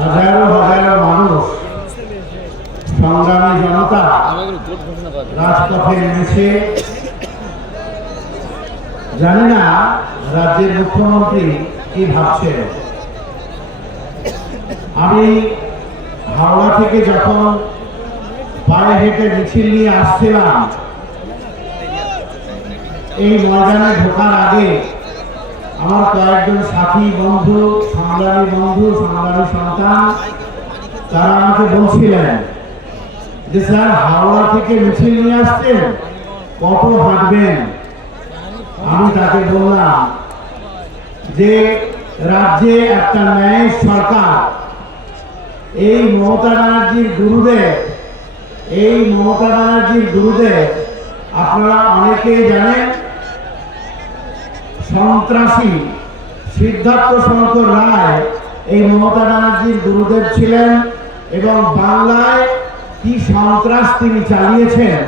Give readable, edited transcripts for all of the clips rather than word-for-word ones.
হাজারো হাজারো মানুষ, সংগ্রামী জনতা রাজপথে নেমেছে। জানি না রাজ্যের মুখ্যমন্ত্রী কি ভাবছেন। আমি হাওড়া থেকে যখন পায়ে হেঁটে মিছিল নিয়ে আসছিলাম, এই ময়দানে ঢোকার আগে আমার কয়েকজন সাথী বন্ধু, সংগ্রামী সন্তান, তারা আমাকে বলছিলেন যে স্যার, হাওড়া থেকে মিছিল নিয়ে আসছেন, কত হাঁটবেন? আমি তাকে বললাম যে রাজ্যে একটা ন্যায় সরকার, এই মমতা ব্যানার্জির গুরুদেব, আপনারা অনেকেই জানেন, সন্ত্রাসী সিদ্ধার্থ শঙ্কর রায় এই মমতা ব্যানার্জির গুরুদেব ছিলেন, এবং বাংলায় কি সন্ত্রাস তিনি চালিয়েছেন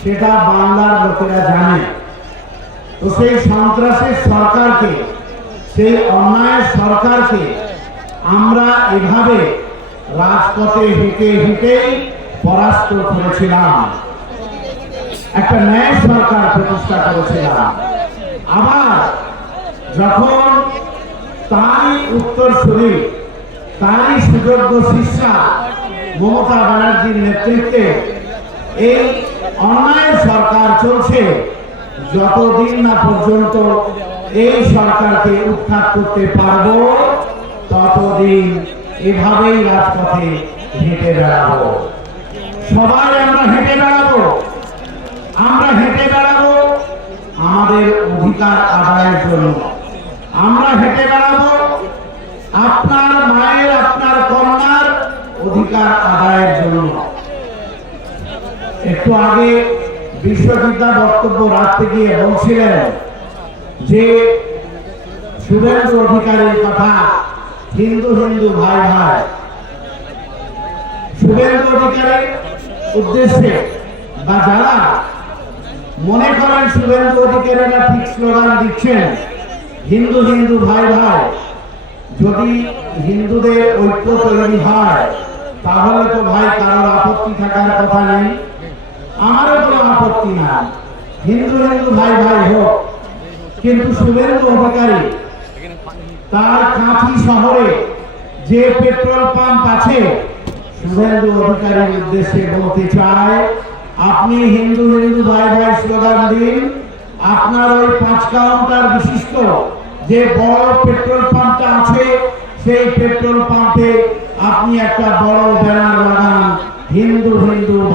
সেটা বাংলার লোকেরা জানে। তো সেই সন্ত্রাসের সরকারকে, সেই অন্যায়ের সরকারকে আমরা এভাবে রাজপথে হেঁটেই পরাস্ত করেছিলাম, একটা ন্যায় সরকার প্রতিষ্ঠা করেছিলাম। আবার যখন তারই উত্তরসূরি, তারই সুযোগ্য শিষ্যা মমতা ব্যানার্জির নেতৃত্বে এই অন্যায় সরকার চলছে, যতদিন না পর্যন্ত এই সরকারকে উৎখাত করতে পারবো, ততদিন এভাবেই রাজপথে হেঁটে বেড়াবো। সবাই আমরা হেঁটে বেড়াবো আমাদের অধিকার আদায়ের জন্য। আমরা হেঁটে বেড়াবো আপনার মায়ের, আপনার কন্যার অধিকার আদায়ের জন্য। একটু আগে বিশ্বজিৎ বক্তব্য রাখতে গিয়ে বলছিলেন যে শুভেন্দু অধিকারীর কথা, হিন্দু ভাই ভাই। শুভেন্দু অধিকারীর উদ্দেশ্যে বা যারা মনে করেন শুভেন্দু অধিকারীরা ঠিক স্লোগান দিচ্ছেন হিন্দু ভাই ভাই, যদি হিন্দুদের ঐক্য তৈরি হয় তাহলে তো ভাই কারোর আপত্তি থাকার কথা নেই, আমারও কোনো আপত্তি নাই, হিন্দু ভাই ভাই হোক। কিন্তু শুভেন্দু অধিকারী তার কাঁথি শহরে যে পেট্রোল পাম্প আছে, শুভেন্দু অধিকারীর উদ্দেশ্যে বলতে চায়, আপনি হিন্দু ভাই ভাই স্লোগান দিন, আপনার ওই 5 কাউন্টার বিশিষ্ট যে বড় পেট্রোল পাম্পটা আছে, সেই পেট্রোল পাম্পে আপনি একটা বড় ব্যানার লাগান, হিন্দু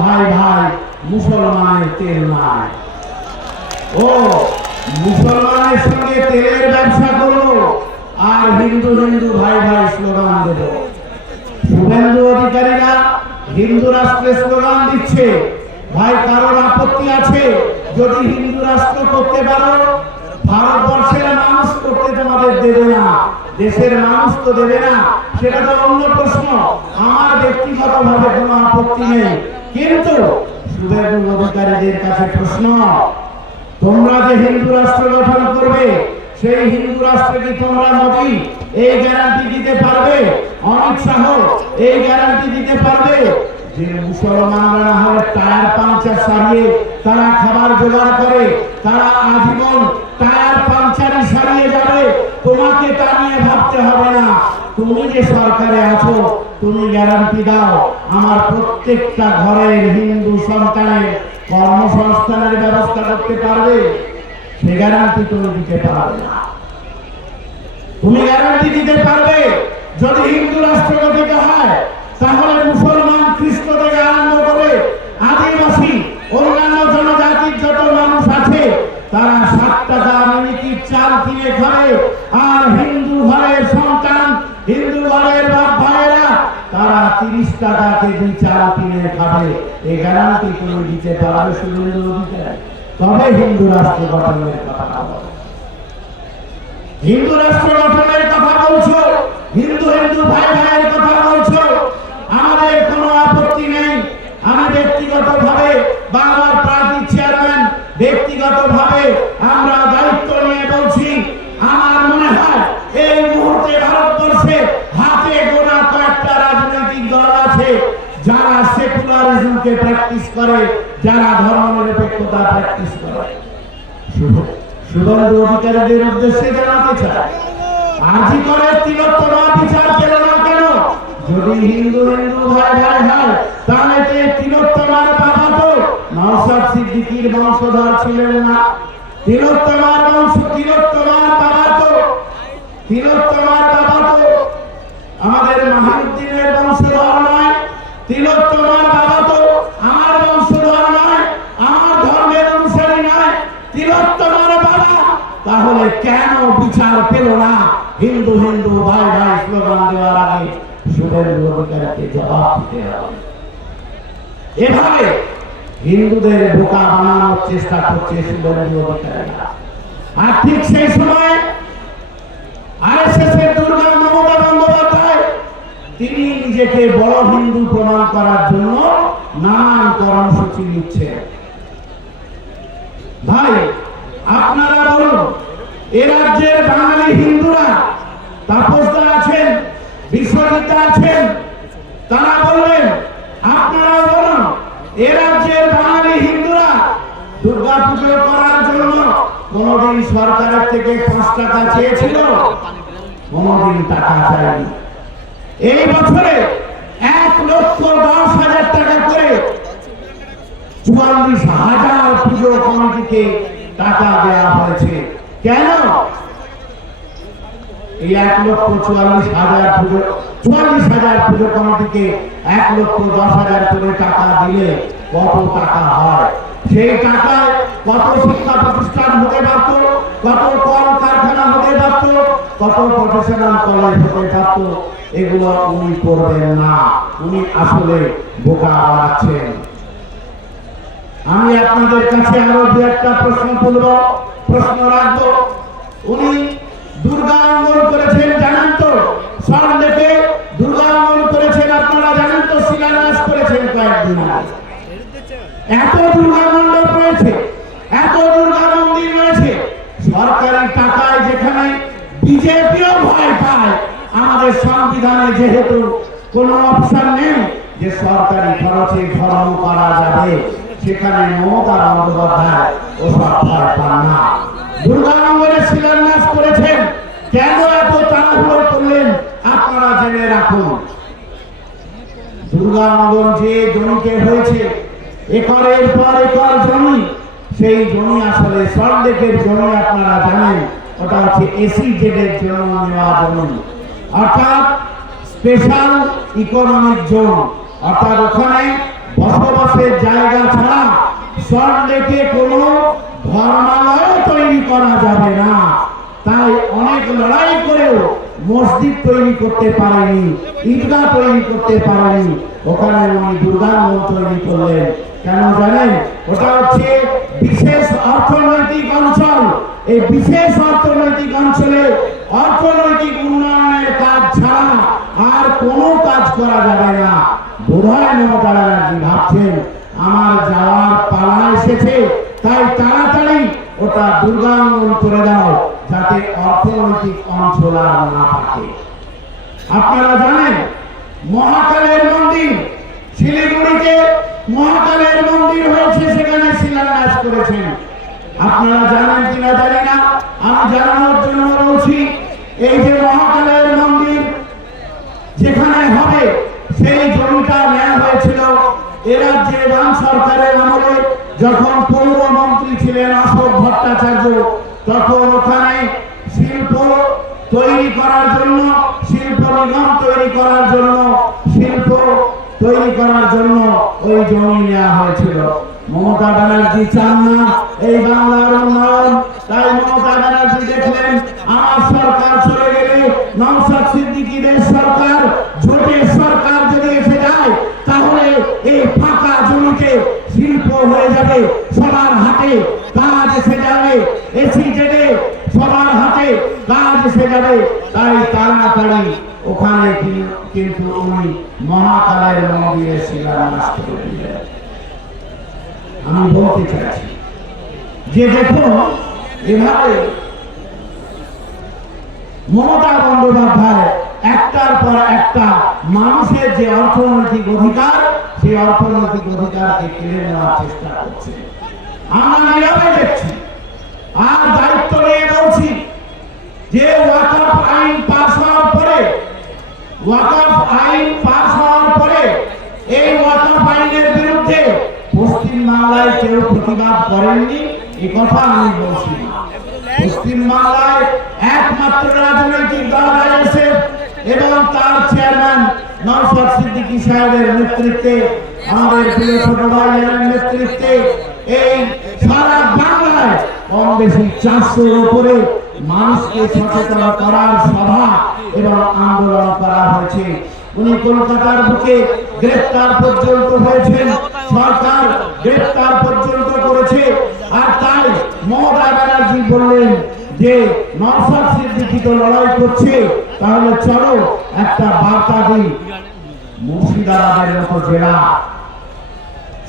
ভাই ভাই, মুসলমানের তেল নাই। ও মুসলমানের সঙ্গে তেলের ব্যবসা করলো আর হিন্দু ভাই ভাই স্লোগান দেব। শুভেন্দু অধিকারীরা হিন্দু রাষ্ট্রের স্লোগান দিচ্ছে, ভাই কারোর আপত্তি আছে যদি হিন্দু রাষ্ট্র করতে পারো? ভারতবর্ষের মানুষ করতে তোমাদের দেবে না, দেশের মানুষ তো দেবে না, সেটা তো অন্য প্রশ্ন। আমার ব্যক্তিগতভাবে কোনো আপত্তি নেই, কিন্তু শুভেন্দু অধিকারীদের কাছে প্রশ্ন, তোমরা যে হিন্দু রাষ্ট্র গঠন করবে, সেই হিন্দু রাষ্ট্রে কি তোমরা মোদী এই গ্যারান্টি দিতে পারবে? অমিত শাহ এই গ্যারান্টি দিতে পারবে যে মুসলমানরা না হলে টায়ার পাংচার সারিয়ে তারা খাবার জোগাড় করে, তারা আজীবন টায়ার পাংচারই সারিয়ে যাবে? তোমাকে তা নিয়ে ভাবতে হবে না। তুমি যে সরকারে আছো, তুমি গ্যারান্টি দাও আমার প্রত্যেকটা ঘরের হিন্দু সন্তানের কর্মসংস্থানের ব্যবস্থা করতে পারবে? সে গ্যারান্টি তুমি দিতে পারবে না। তুমি গ্যারান্টি দিতে পারবে যদি হিন্দু রাষ্ট্র গঠিত হয়, তাহলে মুসলমান, খ্রিস্ট থেকে আরম্ভ করে আদিবাসী, অন্যান্য জনজাতির যত মানুষ আছে, তারা 7 টাকা মিনিটের চাল কিনে খাবে, আর হিন্দু ঘরের সন্তান, হিন্দু ঘরের বাপ ভাইয়েরা তারা 30 টাকা কেজি চাল কিনে খাবে। এই গ্যারান্টি তুমি দিতে পারবে শুভেন্দু অধিকারী? তবে হিন্দু রাষ্ট্র গঠনের কথা বলো। হিন্দু রাষ্ট্র গঠনের কথা বলছো, হিন্দু ভাই ভাইয়ের কথা বলছো, আমাদের কোনো আপত্তি নেই। আমি ব্যক্তিগতভাবে বাংলার পার্টির চেয়ারম্যান, ব্যক্তিগতভাবে আমরা দায়িত্ব নিয়ে বলছি, আমার মনে হয় এই মুহূর্তে ভারতবর্ষে হাতে গোনা কয়েকটা রাজনীতিকে প্র্যাকটিস করে, যারা ধর্মনিরপেক্ষতা প্র্যাকটিস করে। শুভেন্দু অধিকারীদের উদ্দেশ্যে জানাতে চাই, আরজি করে তিলোত্তমা বিচার পেল না কেন? যদি হিন্দু হিন্দু ভাই ভাই হয়, তাহলে তিলোত্তমার বাবা তো নওশাদ সিদ্দিকীর বংশধর ছিলেন না। তিলোত্তমার বাবা তো আমাদের মাহিউদ্দিনের বংশধর নয়। তিলোত্তমার বাবা তো আমার বংশধর নয়, আমার ধর্মের অনুসারী নয়। তিলোত্তমার বাবা তাহলে কেন বিচার পেল না? হিন্দু হিন্দু ভাই ভাই স্লোগান দেওয়ার আগে শুভেন্দু অধিকারীকে জবাব দিতে হবে। এভাবে হিন্দুদের বোকা বানানোর চেষ্টা করছে শুভেন্দু অধিকারীরা। আর ঠিক সেই সময় আরএসএস এর দুর্গা মমতা বন্দ্যোপাধ্যায়, তিনি নিজেকে বড় হিন্দু প্রমাণ করার জন্য নানান কর্মসূচি নিচ্ছেন। ভাই আপনারা বলুন, এ রাজ্যের বাঙালি হিন্দুরা, তাপসদা আছেন, বিশ্বজিৎ আছেন, তারা বলবেন, আপনারা বলুন, এ রাজ্যের বাঙালি হিন্দুরা দুর্গা পুজো করার জন্য কোনদিন সরকারের থেকে 5 টাকা চেয়েছিল? কোনদিন টাকা চায়নি। এই বছরে 1,10,000 টাকা করে 44,000 পুজো কমিটিকে টাকা দেওয়া হয়েছে। কেন? এই 1,44,000 পুজো কমিটিকে 1,10,000 করে টাকা দিলে কত টাকা হয়? সেই টাকায় কত শিক্ষা প্রতিষ্ঠান হতে পারত, কত কল কারখানা হতে পারত, কত প্রফেশনাল কলেজ হতে পারত। এগুলো উনি করবেন না। উনি আসলে বোকা বানাচ্ছেন। আমি আপনাদের কাছে আরো দু একটা প্রশ্ন রাখবো। উনি দুর্গা অঙ্গন করেছেন, জানেন তো? সরলেকে দুর্গা অঙ্গন করেছেন, আপনারা জানেন তো? শিলান্যাস করেছেন কয়েকদিন আগে। এত দুর্গা মণ্ডপ রয়েছে, এত দুর্গা মন্দির রয়েছে, সরকারি টাকায়, যেখানে বিজেপিও ভয় পায়। আমাদের সংবিধানে যেহেতু কোনো অপশন নেই যে সরকারি খরচে ধর্ম করা যাবে, সেখানে মমতা বন্দ্যোপাধ্যায় ওসব ভয় পান না। দুর্গা অঙ্গনে শিলান্যাস করেছেন, কেন এত তাড়াহুড়ো করলেন? আপনারা জেনে রাখুন, দুর্গা অঙ্গন যে জমিতে হয়েছে, একরের পর একর জমি, সেই জমি আসলে সরলেকের জমি। আপনারা জানেন ওটা হচ্ছে এসইজেড এর জন্য নেওয়া জমি, অর্থাৎ স্পেশাল ইকোনমিক জোন। অর্থাৎ ওখানে বসবাসের জায়গা ছাড়া সরলেকে কোনো ধর্মালয় তৈরি করা যাবে না। তাই অনেক লড়াই করেও মসজিদ তৈরি করতে পারেনি, ঈদগাহ তৈরি করতে পারেনি। ওখানে উনি দুর্গাঙ্গন তৈরি করলেন। কেন জানেন? ওটা হচ্ছে বিশেষ অর্থনৈতিক অঞ্চল। এই বিশেষ অর্থনৈতিক অঞ্চলে অর্থনৈতিক উন্নয়নের কাজ ছাড়া আর কোনো কাজ করা যাবে না। বোধহয় মমতা ব্যানার্জি ভাবছেন আমার যাওয়ার পালা এসেছে, তাই তাড়াতাড়ি ওটা দুর্গাঙ্গন করে দাও, যাতে অর্থনৈতিক অঞ্চল আর না থাকে। আপনারা জানেন মহাকালের মন্দির, শিলিগুড়িতে মহাকালের মন্দির হয়েছে, সেখানে শিলান্যাস করেছেন। আপনারা জানেন কিনা জানি না, আমি জানানোর জন্য বলছি। এই যে মহাকালের মন্দির যেখানে হবে, সেই জমিটা নেওয়া হয়েছিল এ রাজ্যে বাম সরকারের আমলে। যখন পৌরমন্ত্রী ছিলেন অশোক ভট্টাচার্য, তখন ওখানে শিল্প তৈরি করার জন্য, শিল্প নিগম তৈরি করার জন্য, শিল্প তৈরি করার জন্য ওই জমি নেওয়া হয়েছিল। মমতা ব্যানার্জি চান না এই বাংলার উন্নয়ন, তাই মমতা ব্যানার্জি দেখলেন আমার সরকার চলে গেলে, নওশাদ সিদ্দিকীদের সরকার, জোটের সরকার যদি এসে যায়, তাহলে এই ফাঁকা জমিতে শিল্প হয়ে যাবে, সবার হাতে কাজ এসে যাবে, এসইজেডে সবার হাতে কাজ এসে যাবে। তাই তাড়াতাড়ি ওখানে কিন্তু উনি মহাকালের মন্দিরে শিলান্যাস করে দিলেন। আমি বলতে চাইছি যে দেখুন, এভাবে মমতা বন্দ্যোপাধ্যায় একটার পর একটা মানুষের যে অর্থনৈতিক অধিকার সেই অর্থনৈতিক অধিকারকে কেড়ে নেওয়ার চেষ্টা করছে। আমরা নীরবে দেখছি আর দায়িত্ব নিয়ে বলছি যে ওয়াকফ আইন পাস হওয়ার পরে এই ওয়াকফ আইনের বিরুদ্ধে পশ্চিম বাংলায় কেউ প্রতিবাদ করেননি, এই কথা আমি বলছি। পশ্চিম বাংলায় একমাত্র রাজনৈতিক দল আইএসএফ এবং তার চেয়ারম্যান নওশাদ সিদ্দিকী সাহেবের নেতৃত্বে, আমাদের প্রিয় ছোট ভাইয়ের নেতৃত্বে এই সারা বাংলায় কম বেশি 400-র উপরে মানুষকে সচেতন করার সভা এবং আন্দোলন করা হয়েছে। উনি কলকাতার বুকে গ্রেফতার পর্যন্ত হয়েছেন, সরকার গ্রেফতার পর্যন্ত করেছে। আর তাই মমতা ব্যানার্জি বললেন যে নওশাদ সিদ্দিকী তো লড়াই করছে, তাহলে চলো একটা বার্তা দিই। মুর্শিদাবাদের মতো জেলা,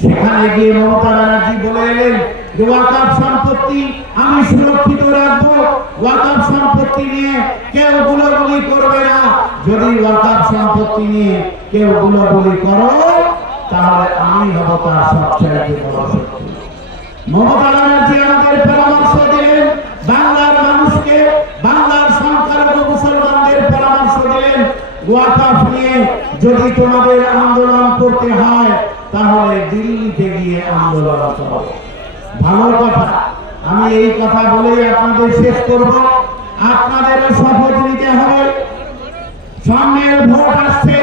সেখানে গিয়ে মমতা ব্যানার্জি বলে এলেন যে ওয়াকফ সম্পত্তি আমি সুরক্ষিত রাখবো, ওয়াকফ সম্পত্তি নিয়ে কেউ গুলোগুলি করবে না। যদি ওয়াকফ সম্পত্তি নিয়ে কেউ গুলোগুলি করো তাহলে আমি হব তার সবচেয়ে বড় শত্রু। মমতা ব্যানার্জি আমাদের পরামর্শ দিলেন, বাংলার মানুষকে, বাংলার সংখ্যালঘু মুসলমানদের পরামর্শ দিলেন, ওয়াকফ নিয়ে যদি তোমাদের আন্দোলন করতে হয় তাহলে দিল্লিতে গিয়ে আন্দোলন করো। ভালো কথা। আমি এই কথা বলেই আপনাদের শেষ করব। আপনাদেরও শপথ নিতে হবে। সামনের ভোট আসছে,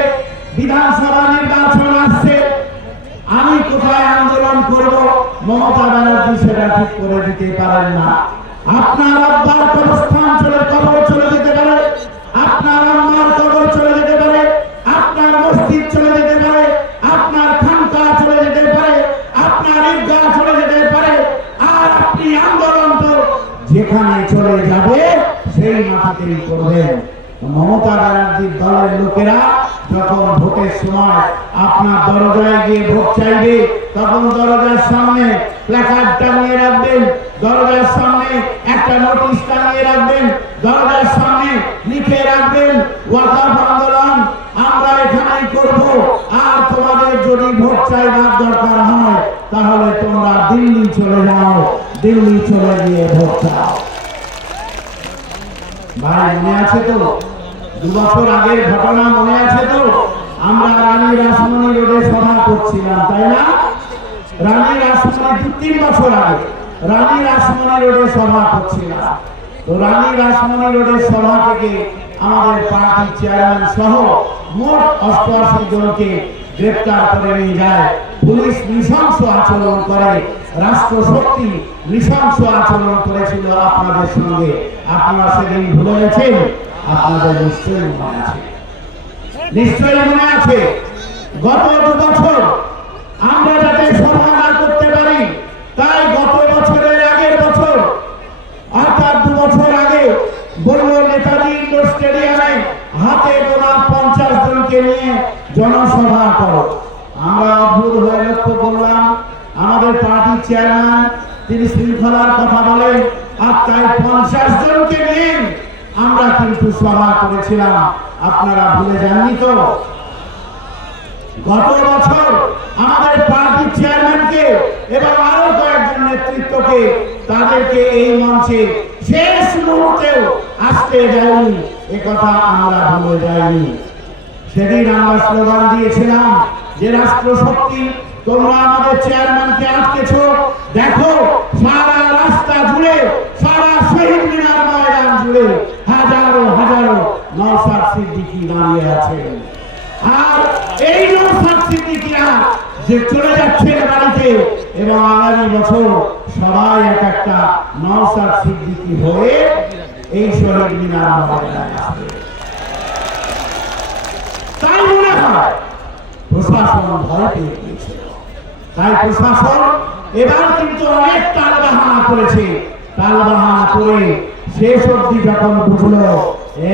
বিধানসভা নির্বাচন আসছে। আমি কোথায় আন্দোলন করব মমতা ব্যানার্জি সেটা ঠিক করে দিতে পারেন না। আপনার আব্বার কবরস্থান কবর চলে যেতে পারে, আপনার আম্মার কবর চলে যেতে পারে, আপনার মসজিদ চলে যেতে পারে, আপনার খানকা চলে যেতে পারে, আপনার ঈদগাহ চলে যেতে পারে। আর আপনি আন্দোলন তো যেখানে চলে যাবে সেই মাটিতেই করবেন। মমতা ব্যানার্জির দলের লোকেরা যখন ভোটের সময় আপনার দরজায় গিয়ে ভোট চাইবে, তখন দরজার সামনে প্ল্যাকার্ড টানিয়ে রাখবেন, দরজার সামনে একটা নোটিশ টানিয়ে রাখবেন, দরজার সামনে লিখে রাখবেন ওয়াকফ আন্দোলন আমরা এখানেই করব। আর তোমাদের যদি ভোট চাইবার দরকার হয় তাহলে তোমরা দিল্লি চলে যাও, দিল্লি চলে গিয়ে ভোট চাও। ভাই মনে আছে তো 2 বছর আগের ঘটনা মনে আছে তো? আমরা রানী রাসমণি রোডে সভা করছিলাম, তাই না? রানী রাসমণি 2-3 বছর আগে রানী রাসমণি রোডে সভা করছিলাম। তো রানী রাসমণি রোডের সভা থেকে আমাদের পার্টির চেয়ারম্যান সহ মোট 88 জনকে গ্রেফতার করে নিয়ে যায়। পুলিশ নৃশংস আচরণ করে, রাষ্ট্রশক্তি নৃশংস আচরণ করেছিল আপনাদের সঙ্গে। আপনারা সেদিন ভুলে গেছেন? আপনাদের নিশ্চয়ই মনে আছে, নিশ্চয়ই মনে আছে। গত 2 বছর আমরা যাতে সভা না করতে পারি, তাই গত বছরের আগের বছর অর্থাৎ 2 বছর আগে বলল নেতাজি ইন্ডোর স্টেডিয়ামে হাতে গোনা 50 জনকে নিয়ে জনসভা করো। আমরা অদ্ভুত হয়ে লক্ষ্য করলাম, আমাদের পার্টির চেয়ারম্যান তিনি শৃঙ্খলার কথা বলেন, আর তাই 50 জনকে নিয়ে আমরা কিন্তু সভা করেছিলাম। আপনারা ভুলে যাননি তো? গত বছর আমাদের পার্টির চেয়ারম্যানকে এবং আরো কয়েকজন নেতৃত্বকে তাদেরকে এই মঞ্চে শেষ মুহূর্তেও আসতে যায়নি, একথা আমরা ভুলে যাইনি। সেদিন আমরা স্লোগান দিয়েছিলাম যে রাষ্ট্রশক্তি তোমরা আমাদের চেয়ারম্যানকে আটকেছো, দেখো সারা রাস্তা জুড়ে, সারা শহীদ মিনার ময়দান জুড়ে হাজারো হাজারো নওশাদ সিদ্দিকী দাঁড়িয়ে আছেন। আর এই নওশাদ সিদ্দিকীরা যে চলে যাচ্ছেন বাড়িতে, এবং আগামী বছর সবাই এক একটা নওশাদ সিদ্দিকী হয়ে এই শহীদ মিনার ময়দানে আসবে। তাই মনে হয় প্রশাসন ভয় পেয়ে গিয়েছিল। তাই প্রশাসন এবার কিন্তু অনেক টালবাহানা করেছে। টালবাহানা করে শেষ অবধি যখন বুঝলো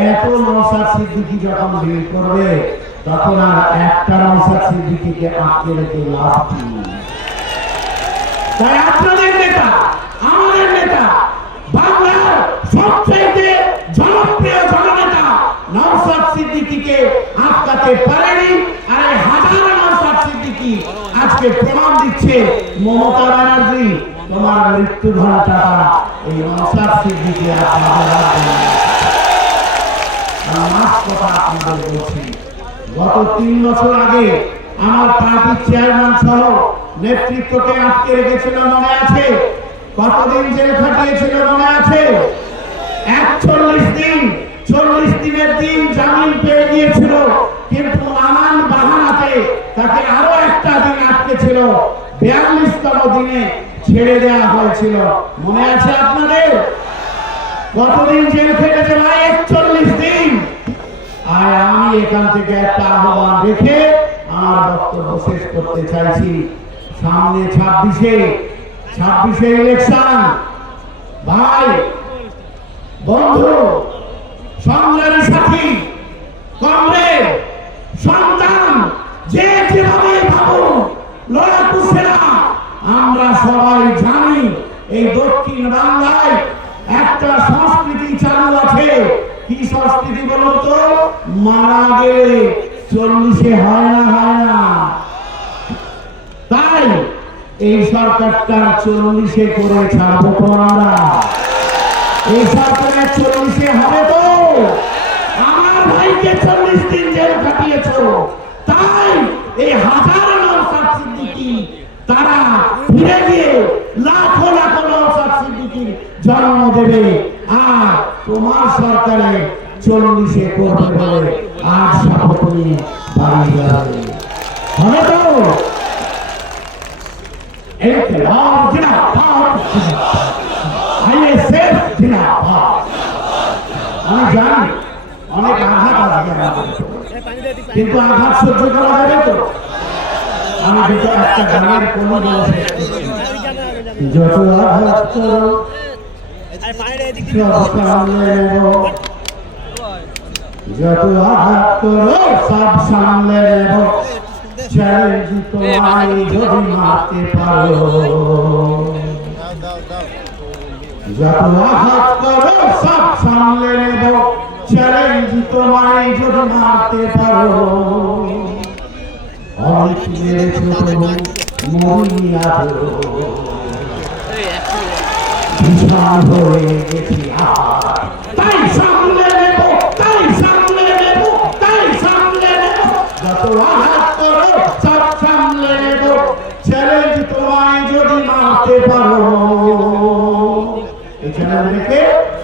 এত নওশাদ সিদ্দিকী যখন ভিড় করবে, তখন আর একটা নওশাদ সিদ্দিকীকে আটকে রেখে লাভ নেই। তাই আপনাদের নেতা, আমাদের নেতা, বাংলার সবচেয়ে জনপ্রিয় জননেতা নওশাদ সিদ্দিকীকে আটকাতে পারেনি। আর হাজার নওশাদ সিদ্দিকী সিদ্দিকী আজকে প্রমাণ দিচ্ছে মমতা ব্যানার্জি তোমার মৃত্যু ঘন্টাটা এই নওশাদ সিদ্দিকী আপনাদের বলছি। গত 3 বছর আগে আমার পার্টির চেয়ারম্যান সহ নেতৃত্বকে আটকে রেখেছিল মনে আছে? কতদিন জেল খাটিয়েছিল মনে আছে? 41 দিন। 40 দিনের দিন জামিন পেয়ে গিয়েছিল, কিন্তু নানান বাহানাতে তাকে আরো একটা দিন আটকে ছিল। 42তম দিনে ছেড়ে দেওয়া হয়েছিল, মনে আছে আপনাদের? কতদিন জেল খেটেছে ভাই? 41 দিন। আর আমি এখান থেকে একটা আহ্বান রেখে আমার বক্তব্য শেষ করতে চাইছি। সামনে 26-এ ইলেকশন। ভাই, বন্ধু, সংগ্রামী সাথী, কমরেড, সন্তান, যে যেভাবে ভাবুন, লড়াকু সেনা, আমরা সবাই জানি এই দক্ষিণ বাংলায় একটা সংস্কৃতি চালু আছে। কি সংস্কৃতি বলুন তো? মারা গেলে 40-এ হয় না। তাই এই সরকারটা 40-এ করে ছাড়বো তো আমরা। এই সরকারের 40-এ হবে তো? আমার ভাইকে 40 দিন জেল কাটিয়েছ, তাই এই হাজার নওশাদ সিদ্দিকী তারা ফিরে গিয়ে লাখো লাখো নওশাদ সিদ্দিকীর জন্ম দেবে। আর তোমার সরকারে 40-এ করবে বলে আজ শপথ নিয়ে বাড়ি যাবে। হবে তো? ইনকিলাব জিন্দাবাদ, আইএসএফ জিন্দাবাদ। আমি জানি অনেক আঘাত আসবে আমাদের, কিন্তু আঘাত সহ্য করা যাবে তো? আমি দুটো একটা গানের কোনো যত আঘাত করো সব সামলে নেব, যত আঘাত করো সব সামলে নেব, চ্যালেঞ্জ তোমায় যদি মারতে পারো, যত আঘাত করো সব সামলে নেব, চ্যালেঞ্জ তোমায় যদি মারতে পারো। অনেক মেরেছো তবু মরিনি আজও, ভীষণ হয়ে গেছি আর তাই সামলে নেব, তাই সামলে নেব, তাই সামলে নেব, যত আঘাত করো সব সামলে নেব, চ্যালেঞ্জ তোমায় যদি মারতে পারো। এই চ্যালেঞ্জ রেখে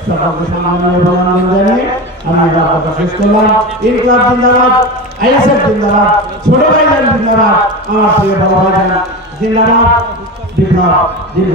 সকলকে সামান্য অভিনন্দন জানিয়ে আমি বার্তা শেষ করলাম। ইনকিলাব জিন্দাবাদ, আইএসএফ জিন্দাবাদ, ছোট ভাইজান জিন্দাবাদ, আমার প্রিয় বড় ভাইজান জিন্দাবাদ। বিপ্লব দীর্ঘ